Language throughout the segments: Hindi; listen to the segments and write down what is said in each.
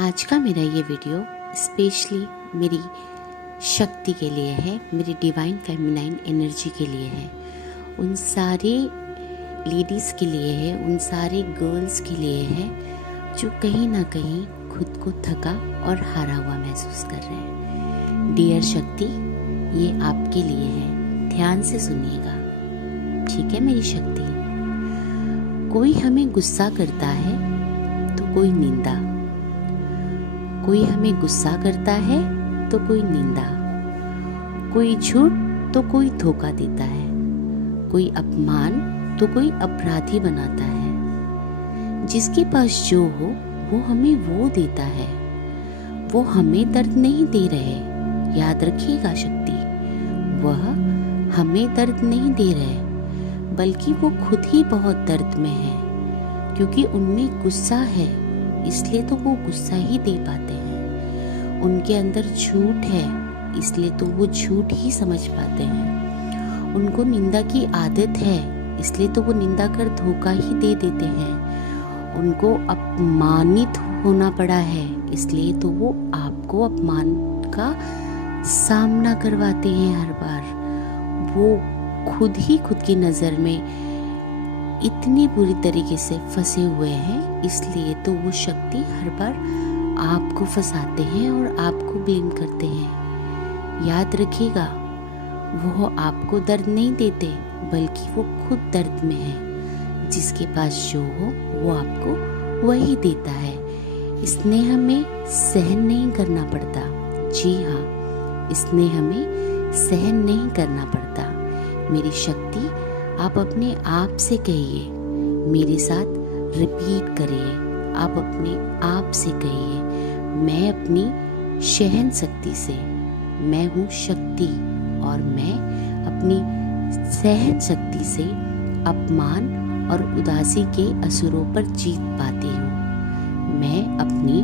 आज का मेरा ये वीडियो स्पेशली मेरी शक्ति के लिए है, मेरी डिवाइन फेमिनाइन एनर्जी के लिए है, उन सारे लेडीज़ के लिए है, उन सारे गर्ल्स के लिए है जो कहीं ना कहीं खुद को थका और हारा हुआ महसूस कर रहे हैं। डियर शक्ति, ये आपके लिए है, ध्यान से सुनिएगा, ठीक है मेरी शक्ति। कोई हमें गुस्सा करता है तो कोई निंदा, कोई हमें गुस्सा करता है तो कोई निंदा, कोई झूठ तो कोई धोखा देता है, कोई अपमान तो कोई अपराधी बनाता है। जिसके पास जो हो वो हमें वो देता है, वो हमें दर्द नहीं दे रहे। याद रखिएगा शक्ति, वह हमें दर्द नहीं दे रहे, बल्कि वो खुद ही बहुत दर्द में है, क्योंकि उनमें गुस्सा है, इसलिए तो वो गुस्सा ही दे पाते हैं। उनके अंदर झूठ है, इसलिए तो वो झूठ ही समझ पाते हैं। उनको निंदा की आदत है, इसलिए तो वो निंदा कर धोखा ही दे देते हैं। उनको अपमानित होना पड़ा है, इसलिए तो वो आपको अपमान का सामना करवाते हैं हर बार। वो खुद ही खुद की नज़र में इतनी बुरी तरीके से फंसे हुए हैं, इसलिए तो वो शक्ति हर बार आपको फंसाते हैं और आपको ब्लेम करते हैं। याद रखिएगा, वो आपको दर्द नहीं देते, बल्कि वो खुद दर्द में है। जिसके पास जो हो वो आपको वही देता है। स्नेह हमें सहन नहीं करना पड़ता। जी हाँ, स्नेह हमें सहन नहीं करना पड़ता। मेरी शक्ति, आप अपने आप से कहिए, मेरे साथ रिपीट करिए। आप अपने आप से कहिए, मैं अपनी सहन शक्ति से, मैं हूँ शक्ति और मैं अपनी सहन शक्ति से अपमान और उदासी के असुरों पर जीत पाती हूँ। मैं अपनी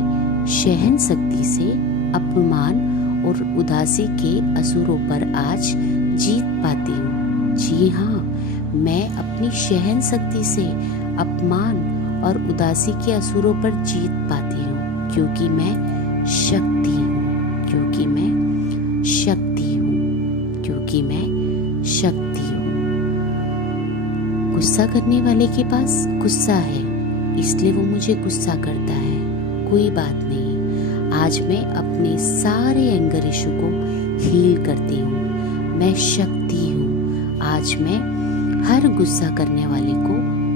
सहन शक्ति से अपमान और उदासी के असुरों पर आज जीत पाती हूँ। जी हाँ, मैं अपनी सहन शक्ति से अपमान और उदासी के असुरों पर जीत पाती हूँ, क्योंकि मैं शक्ति हूँ, क्योंकि मैं शक्ति हूँ, क्योंकि मैं शक्ति हूँ। गुस्सा करने वाले के पास गुस्सा है, इसलिए वो मुझे गुस्सा करता है। कोई बात नहीं, आज मैं अपने सारे एंगर इशू को हील करती हूँ। मैं शक्ति हूँ। आज मैं हर गुस्सा करने वाले को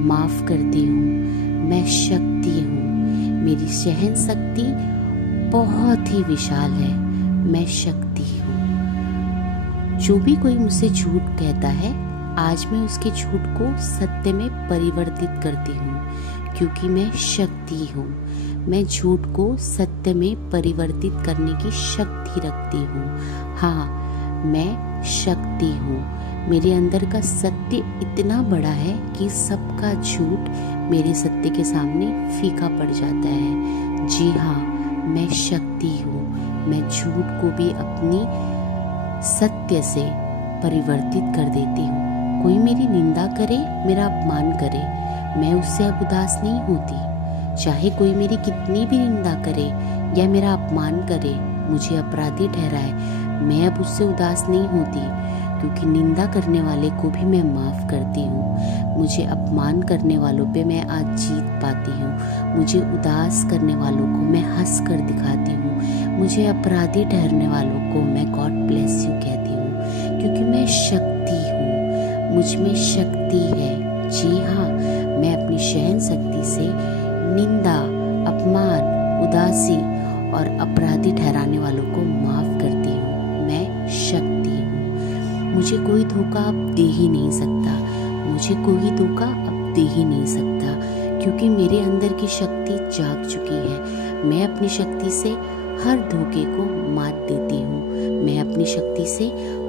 माफ करती हूँ। मैं शक्ति हूँ। मेरी सहन शक्ति बहुत ही विशाल है। मैं शक्ति हूँ। जो भी कोई मुझसे झूठ कहता है, आज मैं उसके झूठ को सत्य में परिवर्तित करती हूँ, क्योंकि मैं शक्ति हूँ। मैं झूठ को सत्य में परिवर्तित करने की शक्ति रखती हूँ। हाँ, मैं शक्ति हूँ। मेरे अंदर का सत्य इतना बड़ा है कि सबका झूठ मेरे सत्य के सामने फीका पड़ जाता है। जी हाँ, मैं शक्ति हूँ। मैं झूठ को भी अपनी सत्य से परिवर्तित कर देती हूँ। कोई मेरी निंदा करे, मेरा अपमान करे, मैं उससे अब उदास नहीं होती। चाहे कोई मेरी कितनी भी निंदा करे या मेरा अपमान करे, मुझे अपराधी ठहराए, मैं अब उससे उदास नहीं होती, क्योंकि निंदा करने वाले को भी मैं माफ़ करती हूँ। मुझे अपमान करने वालों पे मैं आज जीत पाती हूँ। मुझे उदास करने वालों को मैं हंस कर दिखाती हूँ। मुझे अपराधी ठहरने वालों को मैं गॉड ब्लेस यू कहती हूँ, क्योंकि मैं शक्ति हूँ। मुझ में शक्ति है। जी हाँ, मैं अपनी सहन शक्ति से निंदा, अपमान, उदासी और अपराधी ठहराने वालों को माफ़ करती हूँ। मैं शक्ति हूँ। मुझे कोई धोखा अब दे ही नहीं सकता। मुझे कोई धोखा अब दे ही नहीं सकता, क्योंकि मेरे अंदर की शक्ति जाग चुकी है। मैं अपनी शक्ति से हर धोखे को मात देती हूँ। मैं अपनी शक्ति से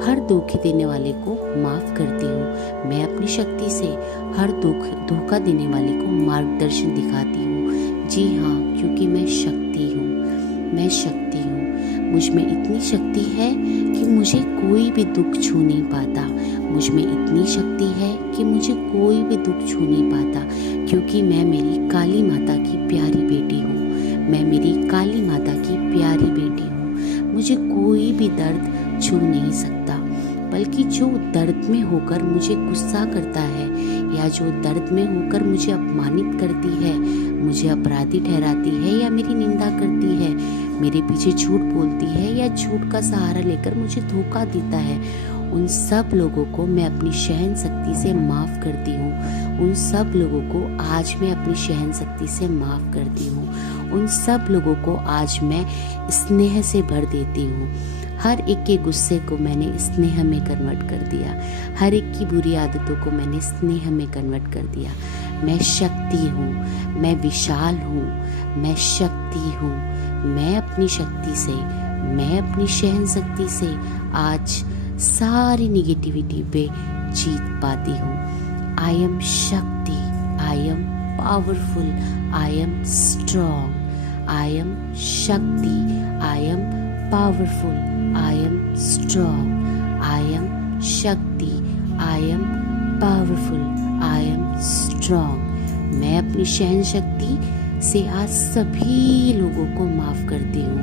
हर धोखे देने वाले को माफ़ करती हूँ। मैं अपनी शक्ति से हर धोखा देने वाले को मार्गदर्शन दिखाती हूँ। जी हाँ, क्योंकि मैं शक्ति हूँ। मैं शक्ति हूँ। मुझ में इतनी शक्ति है कि मुझे कोई भी दुख छू नहीं पाता। मुझ में इतनी शक्ति है कि मुझे कोई भी दुख छू नहीं पाता, क्योंकि मैं मेरी काली माता की प्यारी बेटी हूँ। मैं मेरी काली माता की प्यारी बेटी हूँ। मुझे कोई भी दर्द छू नहीं सकता, बल्कि जो दर्द में होकर मुझे गुस्सा करता है या जो दर्द में होकर मुझे अपमानित करती है, मुझे अपराधी ठहराती है या मेरी निंदा करती है, मेरे पीछे झूठ बोलती है या झूठ का सहारा लेकर मुझे धोखा देता है, उन सब लोगों को मैं अपनी सहन शक्ति से माफ़ करती हूँ। उन सब लोगों को आज मैं अपनी सहन शक्ति से माफ़ करती हूँ। उन सब लोगों को आज मैं स्नेह से भर देती हूँ। हर एक के गुस्से को मैंने स्नेह में कन्वर्ट कर दिया। हर एक की बुरी आदतों को मैंने स्नेह में कन्वर्ट कर दिया। मैं शक्ति हूँ, मैं विशाल हूँ, मैं शक्ति हूँ। मैं अपनी शक्ति से, मैं अपनी सहन शक्ति से आज सारी निगेटिविटी पे जीत पाती हूँ। I am Shakti, I am powerful, I am strong. I am Shakti, I am powerful, I am strong. I am शक्ति. I am powerful. I am strong. मैं अपनी सहन शक्ति से आज सभी लोगों को माफ़ करती हूँ।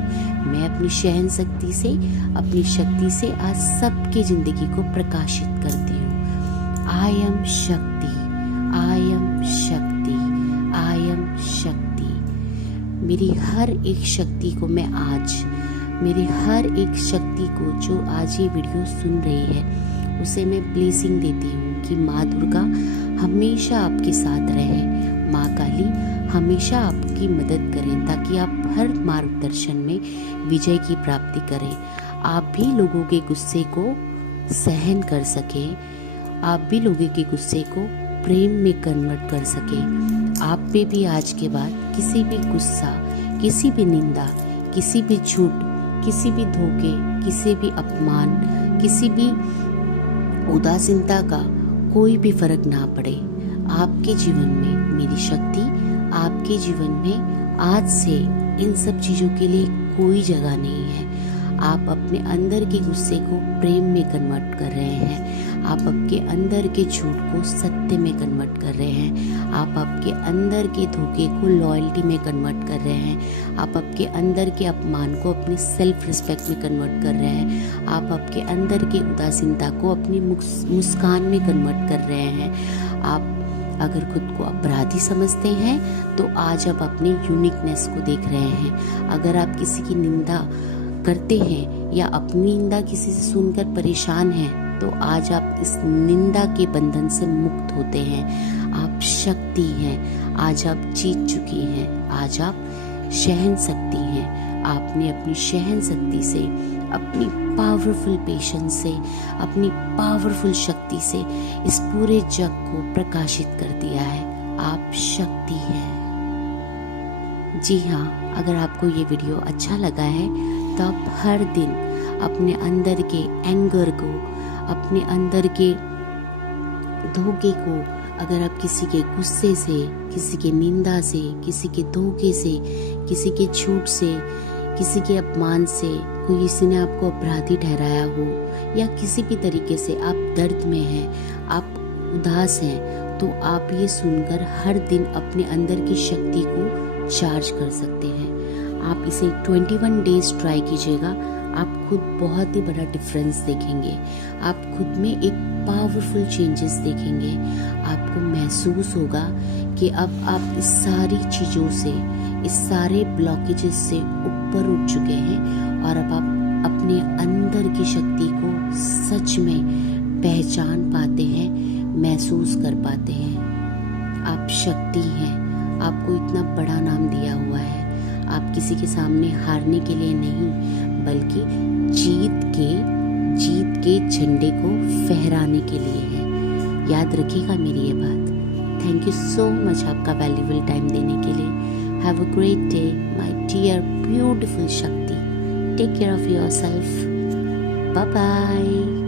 मैं अपनी सहन शक्ति से, अपनी शक्ति से आज सबकी ज़िंदगी को प्रकाशित करती हूँ। I am शक्ति. I am शक्ति. I am शक्ति. मेरी हर एक शक्ति को मैं आज, मेरी हर एक शक्ति को जो आज ये वीडियो सुन रही है, उसे मैं ब्लेसिंग देती हूँ कि माँ दुर्गा हमेशा आपके साथ रहे, माँ काली हमेशा आपकी मदद करें ताकि आप हर मार्गदर्शन में विजय की प्राप्ति करें। आप भी लोगों के गुस्से को सहन कर सकें, आप भी लोगों के गुस्से को प्रेम में कन्वर्ट कर सकें। आप पे भी आज के बाद किसी भी गुस्सा, किसी भी निंदा, किसी भी झूठ, किसी भी धोखे, किसी भी अपमान, किसी भी उदासीनता का कोई भी फर्क ना पड़े। आपके जीवन में मेरी शक्ति, आपके जीवन में आज से इन सब चीज़ों के लिए कोई जगह नहीं है। आप अपने अंदर के गुस्से को प्रेम में कन्वर्ट कर रहे हैं। आप आपके अंदर के झूठ को सत्य में कन्वर्ट कर रहे हैं। आप आपके अंदर के धोखे को लॉयल्टी में कन्वर्ट कर रहे हैं। आप आपके अंदर के अपमान को अपनी सेल्फ रिस्पेक्ट में कन्वर्ट कर रहे हैं। आप आपके अंदर के उदासीनता को अपनी मुस्कान में कन्वर्ट कर रहे हैं। आप अगर खुद को अपराधी समझते हैं तो आज आप अपनी यूनिकनेस को देख रहे हैं। अगर आप किसी की निंदा करते हैं या अपनी निंदा किसी से सुनकर परेशान हैं तो आज आप इस निंदा के बंधन से मुक्त होते हैं। आप शक्ति हैं, आज आप जीत चुकी हैं, आज आप सहन शक्ति हैं। आपने अपनी सहन शक्ति से, अपनी पावरफुल पेशेंस से, अपनी पावरफुल शक्ति से इस पूरे जग को प्रकाशित कर दिया है। आप शक्ति हैं। जी हाँ, अगर आपको ये वीडियो अच्छा लगा है तो आप हर दिन अपने अंदर के एंगर को, अपने अंदर के धोखे को, अगर आप किसी के गुस्से से, किसी के निंदा से, किसी के धोखे से, किसी के झूठ से, किसी के अपमान से, कोई किसी ने आपको अपराधी ठहराया हो या किसी भी तरीके से आप दर्द में हैं, आप उदास हैं, तो आप ये सुनकर हर दिन अपने अंदर की शक्ति को चार्ज कर सकते हैं। आप इसे 21 डेज ट्राई कीजिएगा। आप खुद बहुत ही बड़ा डिफरेंस देखेंगे। आप खुद में एक पावरफुल चेंजेस देखेंगे। आपको महसूस होगा कि अब आप इस सारी चीज़ों से, इस सारे ब्लॉकेजेस से ऊपर उठ चुके हैं और अब आप अपने अंदर की शक्ति को सच में पहचान पाते हैं, महसूस कर पाते हैं। आप शक्ति हैं। आपको इतना बड़ा नाम दिया हुआ है। आप किसी के सामने हारने के लिए नहीं, बल्कि जीत के झंडे को फहराने के लिए है। याद रखिएगा मेरी ये बात। थैंक यू सो मच आपका वैल्यूबल टाइम देने के लिए। Have a great day my dear beautiful Shakti. Take care of yourself. Bye bye.